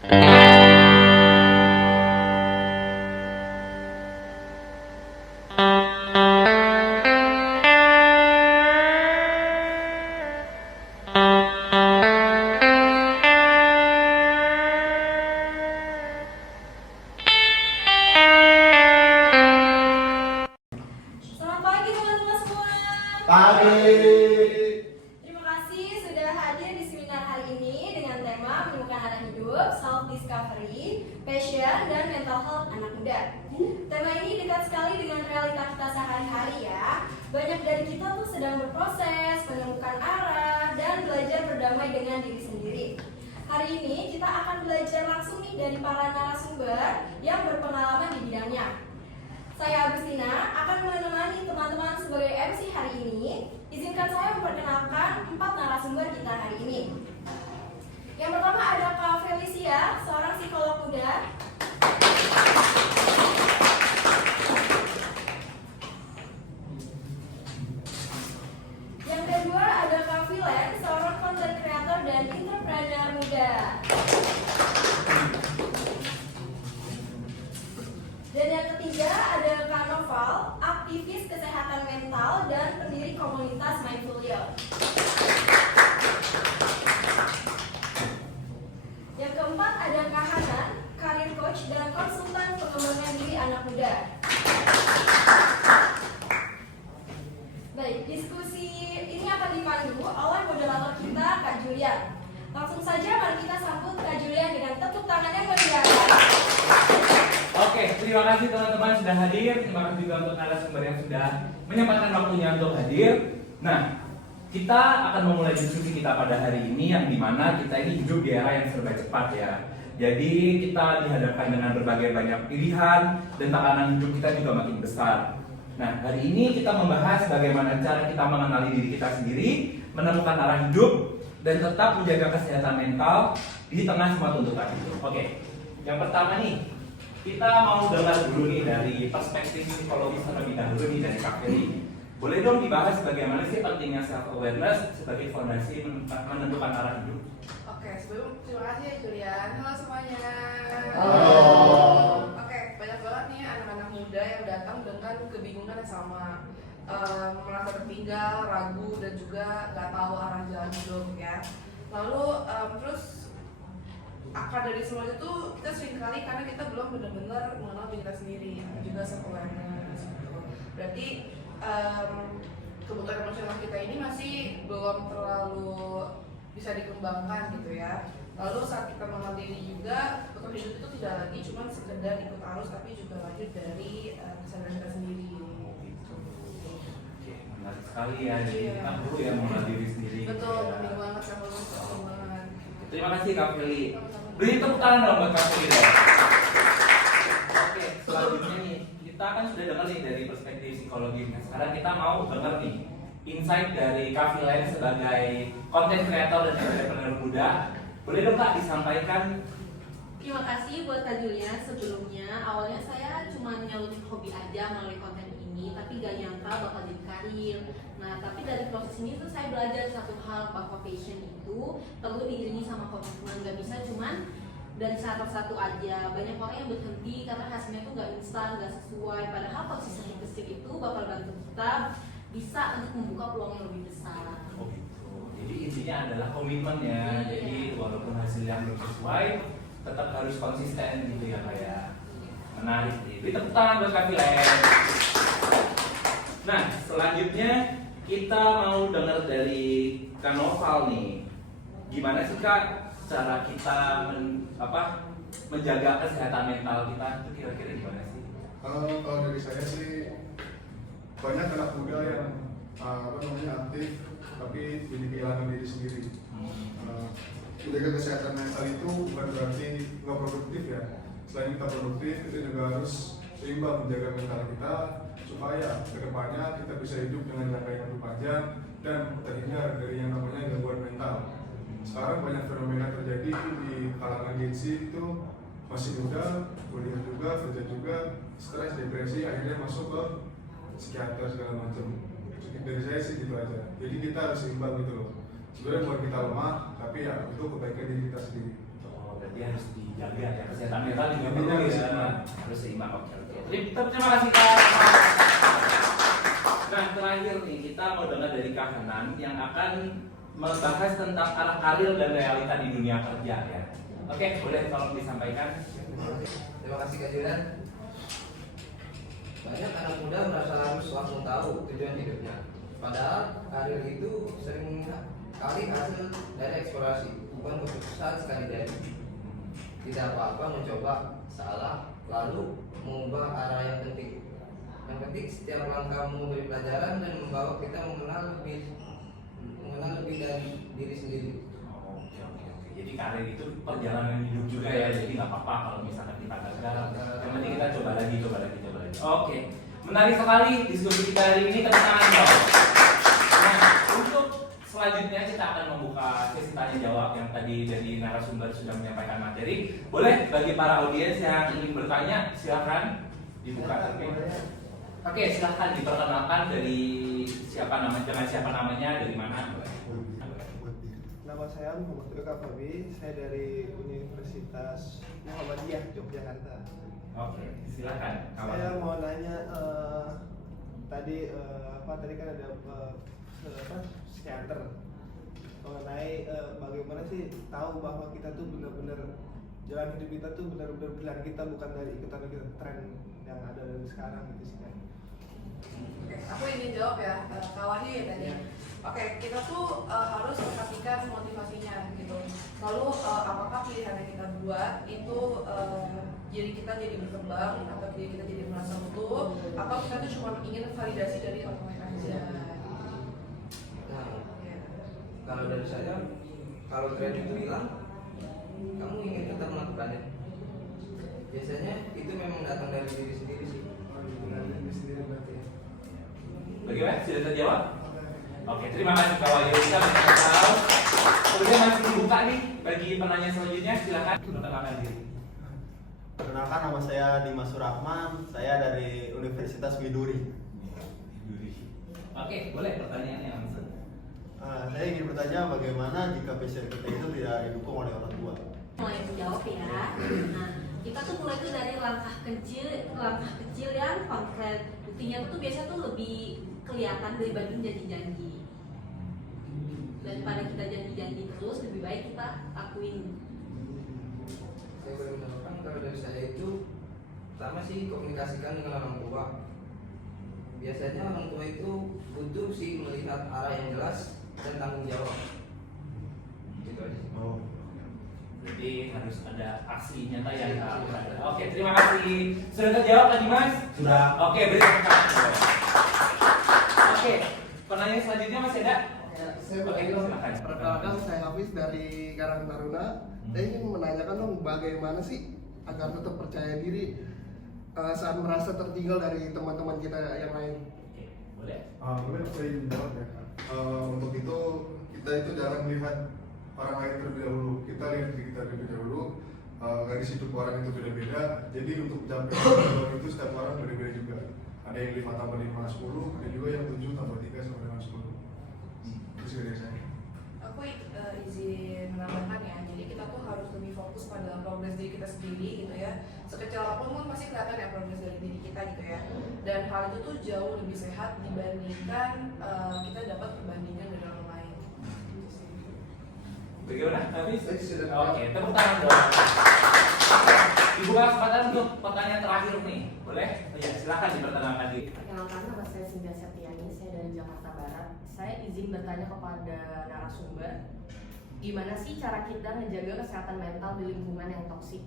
Selamat pagi teman-teman semua. Pagi. Terima kasih sudah hadir di seminar hari ini dengan tema menemukan arah hidup, self discovery, passion, dan mental health anak muda. Tema ini dekat sekali dengan realita kita sehari-hari ya. Banyak dari kita tuh sedang berproses, menemukan arah, dan belajar berdamai dengan diri sendiri. Hari ini kita akan belajar langsung nih dari para narasumber yang berpengalaman di bidangnya. Saya Agustina akan menemani teman-teman sebagai MC hari ini. Izinkan saya memperkenalkan 4 narasumber kita hari ini. Yang pertama ada Kak Felicia, seorang psikolog muda. Yang kedua ada Kak Vilen, seorang content creator dan entrepreneur muda. Dan yang ketiga ada Kak Noval, aktivis kesehatan mental dan pendiri komunitas Mindfulio. Yang keempat ada Kak Hanan, career coach dan konsultan pengembangan diri anak muda. Baik, diskusi ini akan dipandu oleh moderator kita Kak Julian. Langsung saja mari kita sambut Kak Julian dengan tepuk tangan yang meriah. Oke, terima kasih teman-teman sudah hadir. Terima kasih juga untuk narasumber yang sudah menyempatkan waktunya untuk hadir. Nah, kita akan memulai diskusi kita pada hari ini yang dimana kita ini hidup di era yang serba cepat ya. Jadi kita dihadapkan dengan berbagai banyak pilihan dan tekanan hidup kita juga makin besar. Nah, hari ini kita membahas bagaimana cara kita mengenali diri kita sendiri, menemukan arah hidup, dan tetap menjaga kesehatan mental di tengah semua tuntutan hidup. Oke, yang pertama nih, kita mau dengar dulu nih dari perspektif psikologis terlebih dahulu nih dari Kak Feli. Boleh dong dibahas bagaimana sih pentingnya self awareness sebagai fondasi menentukan arah hidup? Oke, sebelum terima kasih ya Julian. Halo semuanya. Halo. Oke, banyak banget nih anak-anak muda yang datang dengan kebingungan yang sama, merasa tertinggal, ragu dan juga nggak tahu arah jalan hidup ya. Lalu terus akar dari semua itu kita sering kali karena kita belum benar-benar mengenal diri kita sendiri, juga self awareness gitu. Berarti kebutuhan emosional kita ini masih belum terlalu bisa dikembangkan gitu ya. Lalu saat kita mengenal diri juga, kebutuhan hidup itu tidak lagi cuma sekedar ikut arus, tapi juga lanjut dari kesadaran kita sendiri gitu. Oke, menarik sekali ya. Jadi Iya. kita perlu ya mengenal diri sendiri. Betul, Ya. penting banget sama penting banget. Terima kasih Kak Feli. Beri tepuk tangan dong buat Kak Feli dong. Oke, selanjutnya nih kita kan sudah dengar nih dari perspektif psikologi. Nah, sekarang kita mau dengar nih insight dari Kak Vilen sebagai content creator dan entrepreneur muda. Boleh dong Kak disampaikan? Terima kasih buat Kak Julia. Sebelumnya awalnya saya cuma nyalurin hobi aja melalui konten ini, tapi gak nyangka bakal jadi karir. Nah, tapi dari proses ini tuh saya belajar satu hal, bahwa passion itu perlu diiringi sama komitmen. Gak bisa cuman dari satu aja. Banyak orang yang berhenti karena hasilnya tuh gak instan, gak sesuai. Padahal konsisten kecil itu bakal bantu kita bisa untuk membuka peluang yang lebih besar. Oh gitu. Jadi intinya adalah komitmen ya. Iya. Jadi walaupun hasilnya belum sesuai, tetap harus konsisten gitu ya Kak ya. Menarik nih. Beri tepuk tangan buat Kak Vilen. Nah, selanjutnya kita mau dengar dari Kak Noval nih. Gimana sih Kak cara kita menjaga kesehatan mental kita itu kira-kira gimana sih? Kalau dari saya sih banyak anak muda yang aktif tapi jadi kehilangan diri sendiri. Menjaga kesehatan mental itu bukan berarti nggak produktif ya. Selain kita produktif, kita juga harus seimbang menjaga mental kita supaya kedepannya kita bisa hidup dengan jangka yang lebih panjang dan terhindar dari yang namanya gangguan mental. Sekarang banyak fenomena terjadi di kalangan Gen Z itu masih muda, kuliah juga, kerja juga, stres, depresi, akhirnya masuk ke psikiater segala macam. Dari saya sih gitu aja. Jadi kita harus seimbang gitu loh. Sebenarnya buat kita lemah, tapi ya untuk kebaikan diri kita sendiri. Oh, berarti berarti harus dijaga ya, kesehatan mental juga perlu ya, harus seimbang. Oke. Terima kasih Kak. Nah, terakhir nih kita mau dengar dari Kak Hanan yang akan membahas tentang arah karir dan realita di dunia kerja ya. Oke, boleh tolong disampaikan. Terima kasih Kak Julian. Banyak anak muda merasa harus langsung tahu tujuan hidupnya. Padahal karir itu sering kali hasil dari eksplorasi, bukan keputusan sekali jadi. Tidak apa-apa mencoba salah, lalu mengubah arah yang penting. Yang penting setiap langkah memberi pelajaran dan membawa kita mengenal lebih dari diri sendiri. Oke. Jadi karir itu perjalanan hidup juga ya, jadi nggak apa-apa kalau misalkan kita gagal. Yang penting kita coba lagi. Oke, menarik sekali diskusi kita hari ini, tepuk tangan dong. Nah, untuk selanjutnya kita akan membuka sesi tanya jawab yang tadi dari narasumber sudah menyampaikan materi. Boleh bagi para audiens yang ingin bertanya, silakan dibuka. Oke, silakan diperkenalkan dari dengan siapa namanya, dari mana. Nama saya Muhammad Eka Fabi, saya dari Universitas Muhammadiyah Yogyakarta. Oke, silakan. Saya mau nanya tadi kan ada psikiater mengenai bagaimana sih tahu bahwa kita tuh benar-benar jalan hidup kita tuh benar-benar pilihan kita, bukan dari ikutan tren yang ada dari sekarang gitu sih kan. Oke, aku ingin jawab ya, Kak Wahyu ya tadi. Oke, kita tuh harus memperhatikan motivasinya gitu. Lalu apakah pilihan yang kita buat itu jadi kita jadi berkembang atau kita jadi merasa utuh, atau kita tuh cuma ingin validasi dari orang lain aja. Nah, kalau dari saya, kalau tren itu hilang, kamu ingin tetap melakukannya. Biasanya itu memang datang dari diri sendiri sih. Dari diri sendiri berarti. Bagaimana? Sudah terjawab? Oke, terima kasih Kak Wahyu. Kita tahu. Kemudian masih dibuka nih bagi penanya selanjutnya, silakan perkenalkan diri. Perkenalkan, nama saya Dimas Surahman, saya dari Universitas Widuri. Oke, boleh pertanyaannya langsung. Saya ingin bertanya bagaimana jika passion kita itu tidak didukung oleh orang tua. Mulai menjawab ya. Nah, kita tuh mulai tuh dari langkah kecil yang konkret. Buktinya tuh biasa tuh lebih kelihatan dibanding janji-janji. Daripada kita janji-janji terus, lebih baik kita lakuin. Saya boleh menambahkan, kalau dari saya itu pertama sih komunikasikan dengan orang tua. Biasanya orang tua itu butuh sih melihat arah yang jelas dan tanggung jawab. Gitu aja. Jadi harus ada aksi nyata yang ada. Oke, terima kasih. Sudah terjawab tadi Mas? Sudah. Oke, beri tepuk tangan. Oke, penanya selanjutnya masih ada? Saya silakan. perkenalkan, saya Hafiz dari Karang Taruna. Saya ingin menanyakan dong, bagaimana sih agar tetap percaya diri saat merasa tertinggal dari teman-teman kita yang lain. Oke, boleh. Boleh saya ingin jawab ya. Untuk itu kita itu jangan melihat orang lain terlebih dahulu. Kita lihat diri kita terlebih dahulu. Garis hidup orang itu beda-beda. Jadi untuk mencapai tujuan itu setiap orang beda-beda juga. Ada yang 5 tambah 5 10, ada juga yang 7 tambah 3 sama dengan 10. Itu sih dari saya. Aku izin menambahkan ya, jadi kita tuh harus lebih fokus pada progres diri kita sendiri gitu ya. Sekecil apapun kan pasti kelihatan ya progres dari diri kita gitu ya. Dan hal itu tuh jauh lebih sehat dibandingkan kita dapat perbandingan dari orang lain. Bagaimana? Habis? Sudah. Oke, tepuk tangan dong. Dibuka kesempatan untuk pertanyaan terakhir nih. Boleh? Ya, silakan diperkenalkan diri. Perkenalkan, nama saya Sinda Septiani, saya dari Jakarta Barat. Saya izin bertanya kepada narasumber, gimana sih cara kita menjaga kesehatan mental di lingkungan yang toksik?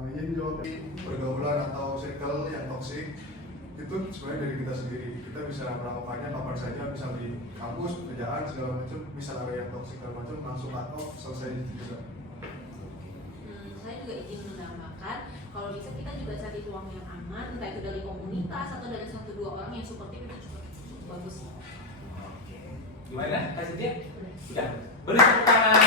Ingin jawab pergaulan atau circle yang toksik itu sebenarnya dari kita sendiri. Kita bisa melakukannya kapan saja, misal di kampus, kerjaan segala macam. Misal ada yang toksik segala macam, langsung cut off, selesai juga. Saya juga izin menambahkan, kalau bisa kita juga cari ruang yang aman, entah itu dari komunitas atau dari 1-2 orang yang suportif, itu cukup bagus. Oke. Gimana? Kasih dia? Sudah. Beri tepuk tangan.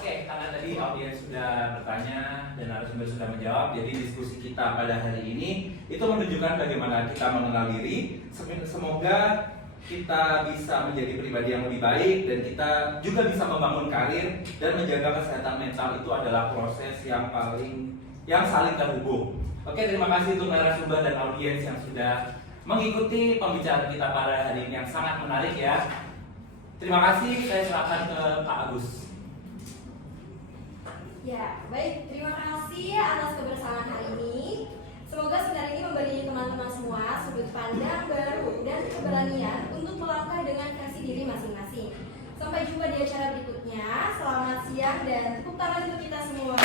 Oke, karena tadi audiens sudah bertanya dan narasumber sudah menjawab, jadi diskusi kita pada hari ini itu menunjukkan bagaimana kita mengenal diri. Semoga kita bisa menjadi pribadi yang lebih baik, dan kita juga bisa membangun karir dan menjaga kesehatan mental itu adalah proses yang saling terhubung. Oke, terima kasih untuk narasumber dan audiens yang sudah mengikuti pembicaraan kita pada hari ini yang sangat menarik ya. Terima kasih, saya serahkan ke Pak Agus. Ya, baik. Terima kasih atas kebersamaan hari ini. Semoga seminar ini memberi teman-teman semua sudut pandang baru dan keberanian untuk melangkah dengan versi diri masing-masing. Sampai jumpa di acara berikutnya. Selamat siang dan tepuk tangan untuk kita semua.